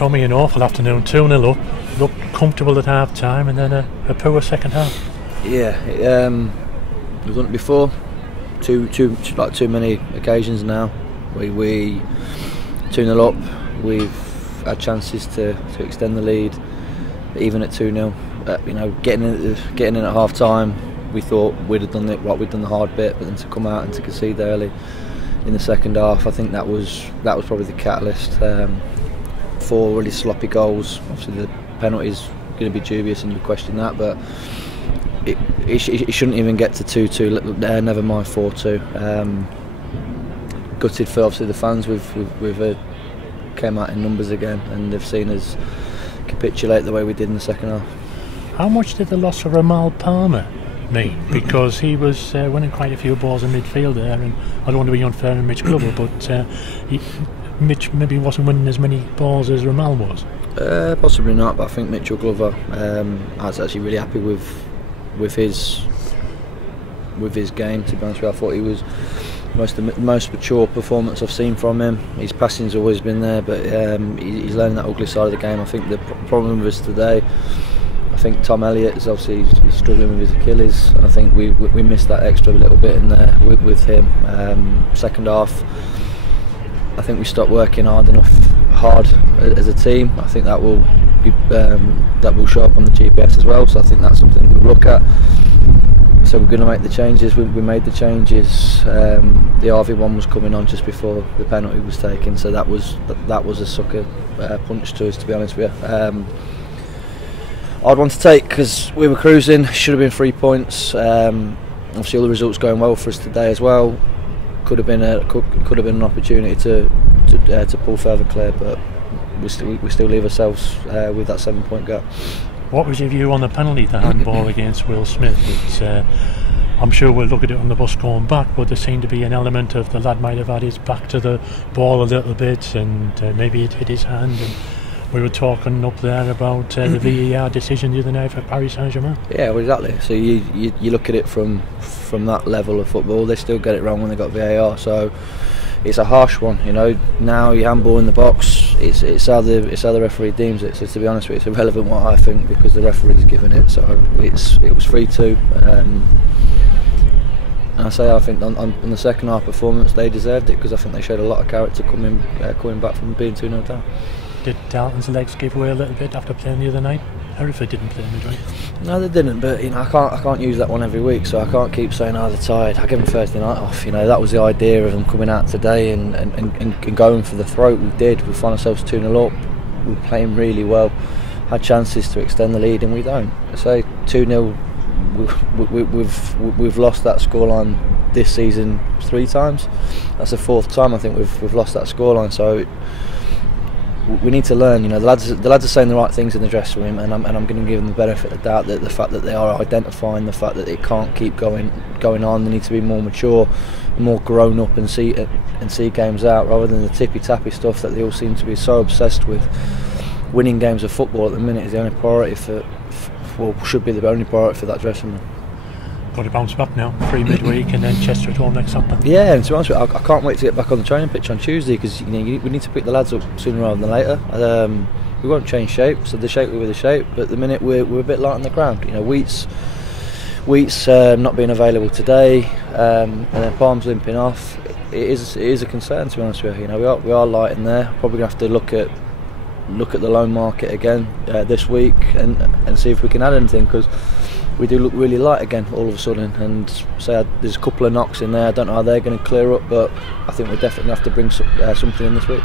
Tommy, an awful afternoon, 2-0 up, looked comfortable at half time, and then a poor second half. Yeah, we've done it before, too many occasions now. We 2-0 up, we've had chances to extend the lead, even at 2-0. Getting in at half time, we thought we'd have done it, we'd done the hard bit, but then to come out and to concede early in the second half, I think that was probably the catalyst. 4 really sloppy goals. Obviously the penalty's going to be dubious and you question that, but it shouldn't even get to 2-2, never mind 4-2. Gutted for obviously the fans. We've came out in numbers again, and they've seen us capitulate the way we did in the second half. How much did the loss of Ramal Palmer mean? Because he was winning quite a few balls in midfield there, and I don't want to be unfair on Mitch Glover, but Mitch maybe wasn't winning as many balls as Ramal was. Possibly not, but I think Mitchell Glover, I was actually really happy with his game, to be honest with you. I thought he was the most mature performance I've seen from him. His passing's always been there, but he's learning that ugly side of the game. I think the problem with us today, I think Tom Elliott is obviously he's struggling with his Achilles, and I think we missed that extra little bit in there with him. Second half, I think we stopped working hard as a team. I think that will show up on the GPS as well. So I think that's something we'll look at. So we're going to make the changes. We made the changes. The RV one was coming on just before the penalty was taken, so that was a sucker punch to us, to be honest with you. I'd want to take, because we were cruising. Should have been 3 points. Obviously, all the results going well for us today as well. Could have been an opportunity to pull further clear, but we still leave ourselves with that 7-point gap. What was your view on the penalty, the handball against Will Smith? I'm sure we'll look at it on the bus going back, but there seemed to be an element of the lad might have had his back to the ball a little bit, and maybe it hit his hand. And we were talking up there about the VAR decision the other night for Paris Saint-Germain. Yeah, well, exactly. So you look at it from that level of football. They still get it wrong when they got VAR. So it's a harsh one, Now you handball in the box. It's how the referee deems it. So to be honest with you, it's irrelevant what I think, because the referee's given it. So it was 3-2. And I think on the second half performance, they deserved it, because I think they showed a lot of character coming back from being 2-0 down. Did Darlington's legs give away a little bit after playing the other night? Hereford didn't play midweek. No, they didn't, but I can't use that one every week, so I can't keep saying they're tired. I give them Thursday night off. That was the idea of them coming out today and going for the throat. We did. We found ourselves 2-0 up. We were playing really well. Had chances to extend the lead, and we don't. So 2-0. We've lost that scoreline this season 3 times. That's the 4th time I think we've lost that scoreline. So we need to learn. The lads are saying the right things in the dressing room, and I'm going to give them the benefit of the doubt that the fact that they are identifying the fact that it can't keep going on. They need to be more mature, more grown up, and see games out, rather than the tippy tappy stuff that they all seem to be so obsessed with. Winning games of football at the minute is the only priority should be the only priority for that dressing room. Got to bounce back now, 3 midweek, and then Chester at home next Saturday. Yeah, and to be honest with you, I can't wait to get back on the training pitch on Tuesday, because we need to pick the lads up sooner rather than later. We won't change shape, so the shape will be the shape, but at the minute we're a bit light on the ground. Wheat's not being available today, and then Palm's limping off. It is a concern, to be honest with you. We are light in there. Probably going to have to look at the loan market again this week and see if we can add anything, because we do look really light again all of a sudden. And say there's a couple of knocks in there. I don't know how they're going to clear up, but I think we're definitely going to have to bring something in this week.